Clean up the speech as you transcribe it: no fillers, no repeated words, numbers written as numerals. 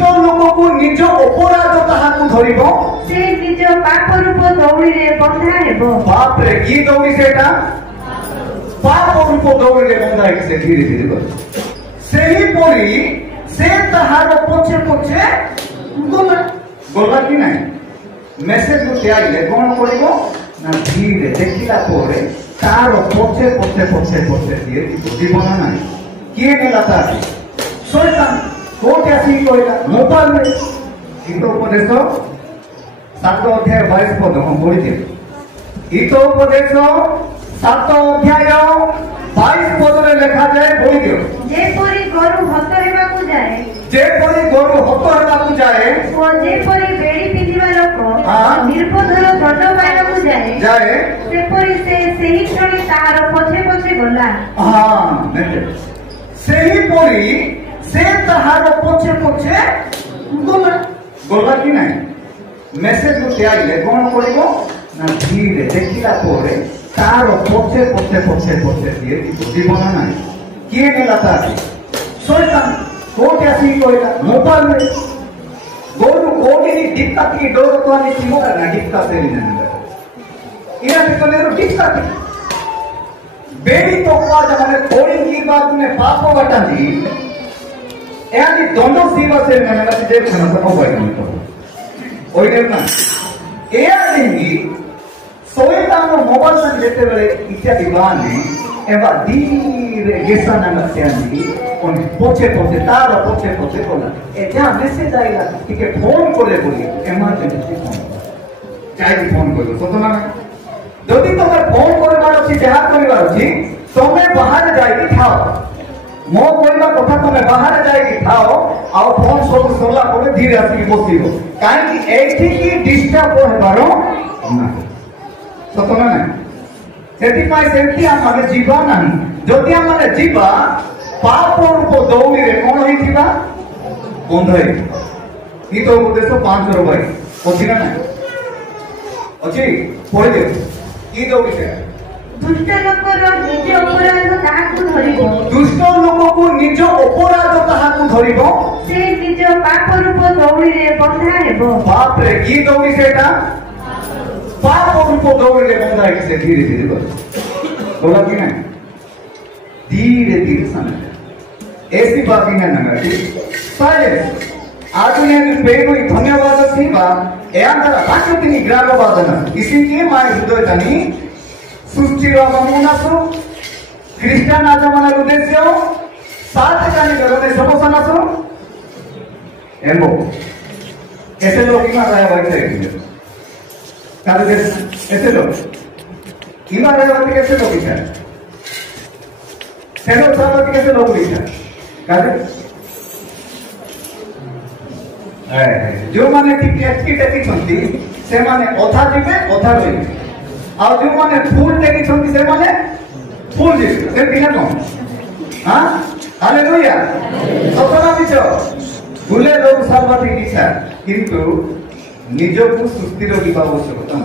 दुष्ट लोक को निज अपराध ताहाकु धरिबो से निज पाप रूप दौड़ी रे बंधा हेबो। बाप रे की दौड़ी सेटा पाप रूप दौड़ी रे बंधा है से धीरे धीरे गला सेही परी से ताहार पछे पछे गला कि नहीं मेसेज गुटे आइले कोन करिवो ना धीरे देखिला पोरे तार पछे पछे पछे पछे दिए जीवन ना किए नेला तार शैतान कोटे आसी कहला मोबाइल में इत उपदेश 7 अध्याय 22 पद हम पढ़ी इत उपदेश 7 अध्याय 22 पद रे लिखा जाए पढ़ी दियो जेपरी गरु हत हेबाकू जाए जेपरी गरु हत हेबाकू जाए ओ जेपरी बेड़ी पिंधिबा लोक हां निर्बोधर दंड पाइबाकू जाए सेपरी से सेही क्षणी तार पछे पछे गला। हां सेही परी से ताहार पछे पछे गला कि नहीं मेसेज गुटे आइले कोन करिवो ना धीरे देखिला पोरे तार पछे पछे पछे पछे दिए जीवन ना किए नेला तार शैतान कोटे आसी कहला मोबाइल में गोरु कोडी डिक्का की डोर तो आनी चिमो ना डिक्का से नहीं इना के तो डिक्का बेड़ी तो का माने कोडी की बात में पाप बटानी यानी दोनों सीमा से मैंने बस देख ना सब भाई तो ओई ना ए आदमी शैतान मोबाइल से लेते बेले इच्छा दीवान है एबा धीरे गेसा ना मत्यानी कोन पोछे पोछे तार पोछे पोछे कोला ए जा मैसेज आइला कि फोन करे बोली इमरजेंसी फोन चाहे फोन करो तो ना जदि तुम फोन करबार अछि जहा करबार अछि तुमे बाहर जाई खाओ मो कहवा कथा तुमे बाहर जाई खाओ आ फोन सब सोला करे धीरे आसी बसिबो काहे कि एठी की डिस्टर्ब होबारो ना सत ना सेठी पाई सेठी आमे जीवा नाही जदि आमे जीवा पाप रूप दौड़ी रे कोन होइथिबा बंधई ई तो उपदेश 5 रो भाई अछि ना अछि पढि दे ई दौड़ी से दुष्ट लोकर निज अपराध ताहाकू धरिबो दुष्ट लोक को निज अपराध ताहाकू धरिबो से निज पाप रूप दौड़ी रे बंधा हेबो। बाप रे की दौड़ी सेटा पाप रूप दौड़ी रे बंधा है से धीरे धीरे गला कि नहीं धीरे धीरे समय ऐसी बात ही ना नगटी साइलेंस आज ने पेगो धन्यवाद सीबा एंदर बाक्यतिनी ग्रामवादन इसी के माय हृदय तनी सृष्टि नमूनासु ख्रिस्टान आजमन उद्देश्य सात जाने गरने समोसनासु एम्बो ऐसे लोग इमा रहा बैठे काहे ऐसे लोग इमा रहा बैठे कैसे लोग इधर सेनो साहब कैसे लोग इधर काहे जो माने ठीक एटकी टेकी छंती से माने अधा दिबे अधा रहिबे आ जो माने फूल टेकी छंती से माने फूल दिबे से बिना कोन हां हालेलुया सतना बिचो भूले लोग सर्वथि इच्छा किंतु निजको सुस्थिर दिबा आवश्यकता